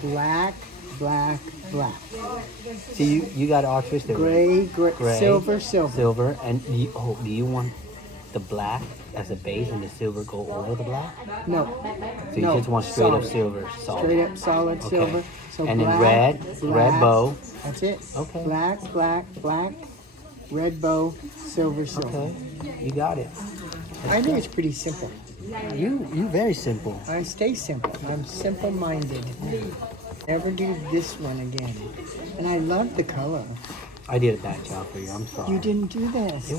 black, black, black. See, you got it all twisted. Gray, Right? gray, silver, silver. Silver. And do you want the black as a base and the silver go over the black? No. So you just want straight up silver, solid. Straight up solid Okay. silver. So and black, then red bow. That's it. Okay. Black, black, black, red bow, silver, silver. Okay, you got it. I think it's pretty simple. You very simple. I stay simple. I'm simple-minded. Never do this one again. And I love the color. I did a bad job for you. I'm sorry. You didn't do this.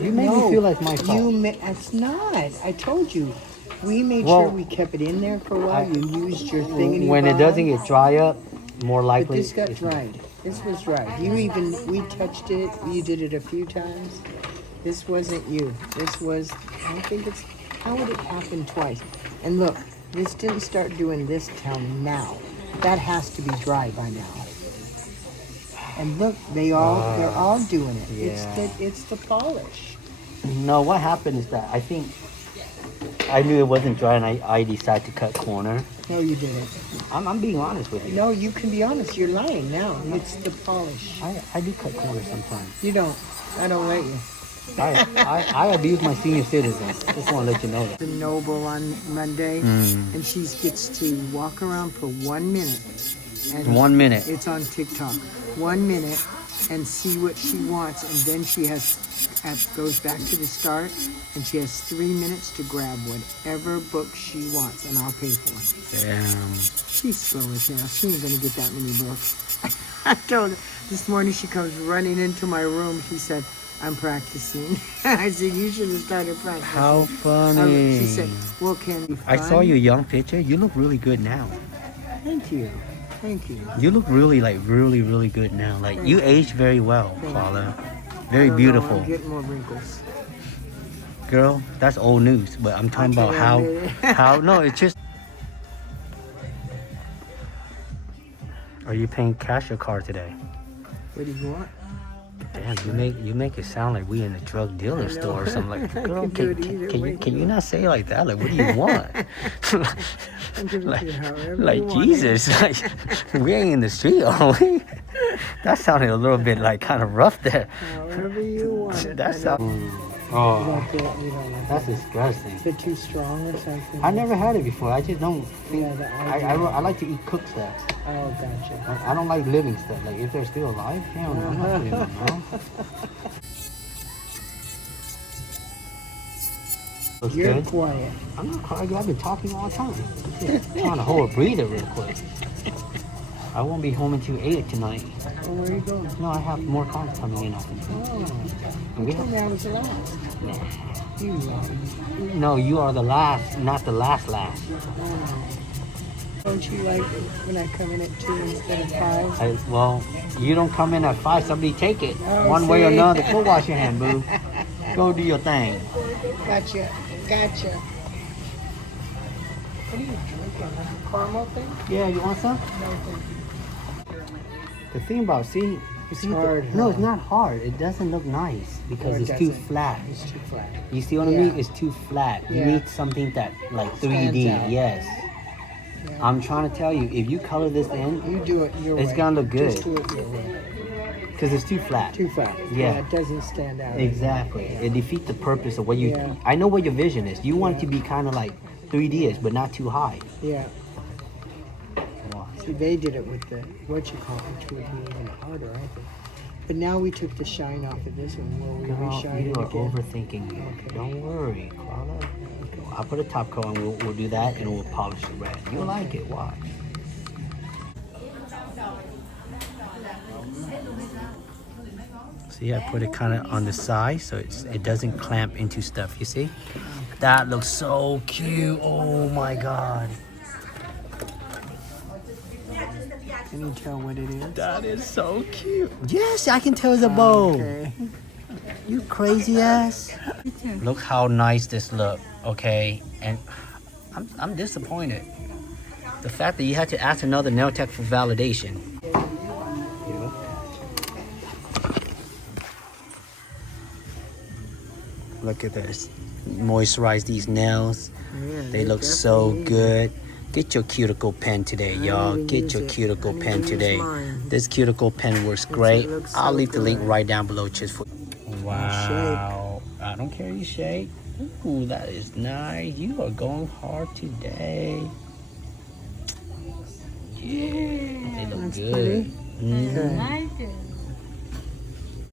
You made me feel like my fault. It's not. I told you. We made sure we kept it in there for a while. You used your thing in your When it doesn't get dry up, more likely. But this got dried. This was dried. We touched it. You did it a few times. This wasn't you. This was, I think it's, how would it happen twice? And look, this didn't start doing this till now. That has to be dry by now. And look, they're all doing it. Yeah. It's the polish. No, what happened is that I think I knew it wasn't dry and I decided to cut corner. No, you didn't. I'm being honest with you. No, you can be honest. You're lying now. It's the polish. I do cut corners sometimes. You don't. I don't let you. I abuse my senior citizens. Just want to let you know that. The Noble on Monday, and she gets to walk around for 1 minute. And 1 minute. It's on TikTok. 1 minute and see what she wants, and then she goes back to the start, and she has 3 minutes to grab whatever book she wants, and I'll pay for it. Damn. She's slow as hell. She ain't gonna get that many books. I told her this morning. She comes running into my room. She said, "I'm practicing." I said, "You should have started practicing." How funny. She said, "Well, can we?" I saw your young picture. You look really good now. Thank you. Thank you. You look really good now. Like you aged very well, Clalla. Very beautiful. I'm getting more wrinkles. Girl, that's old news. But I'm talking about how no, it's just. Are you paying cash or card today? What do you want? Damn, you make it sound like we in a drug dealer store or something. Like, girl, can you not say it like that? Like, what do you want? like Jesus, like we ain't in the street, are we? That sounded a little bit like kind of rough there. However you want. That sounds. That's disgusting. Is it too strong or something? I never had it before. I just don't think. Yeah, I like to eat cooked stuff. Oh, gotcha. I don't like living stuff. Like if they're still alive, hell no, I'm not putting them out. Looks You're good. quiet. I'm not quiet. I've been talking all the time. Just trying to hold a breather real quick. I won't be home until 8 tonight. Well, where are you going? No, I have more cars coming in. Oh, I think that was the last. Nah. You lied. No, you are the last, not the last. Oh. Don't you like when I come in at 2 instead of 5? Well, you don't come in at 5. Somebody take it. Oh, One way or see? another. Go wash your hand, boo. Go do your thing. Gotcha. What are you drinking? A caramel thing? Yeah, you want some? No, thank you. The thing about It's hard. No, it's not hard. It doesn't look nice because No, it it's too doesn't. flat. It's too flat. You see what I mean? It's too flat. You Yeah. need something that like 3D. Stands out. Yes. Yeah. I'm trying to tell you, if you color this in, You do it your way. it's gonna look good. Just do it your way. because it's too flat. Too flat. Yeah. It doesn't stand out. Exactly. It defeats the purpose of what you. Yeah. I know what your vision is. You want it to be kind of like 3D-ish, but not too high. Yeah. Wow. See, they did it with the which would be even harder, I think. But now we took the shine off of this one. Will we Girl, reshine you it are again? overthinking it. Okay. Don't worry, Clalla. I'll put a top coat on. We'll do that, and we'll polish the red. You'll like it. Watch. See, I put it kind of on the side so it doesn't clamp into stuff. You see? That looks so cute. Oh my God. Can you tell what it is? That is so cute. Yes, I can tell it's a bow. Okay. You crazy ass. Look how nice this look, okay? And I'm disappointed. The fact that you had to ask another nail tech for validation. Look at this. Moisturize these nails. Yeah, They look so definitely- good. Get your cuticle pen today, I y'all. didn't Get use your it. cuticle I didn't pen use today. mine. This cuticle pen works great. looks I'll so leave the link good. right down below just for wow. I don't care you shake. Ooh, that is nice. You are going hard today. Yeah, they look That's good. pretty. Mhm. Good. I like it.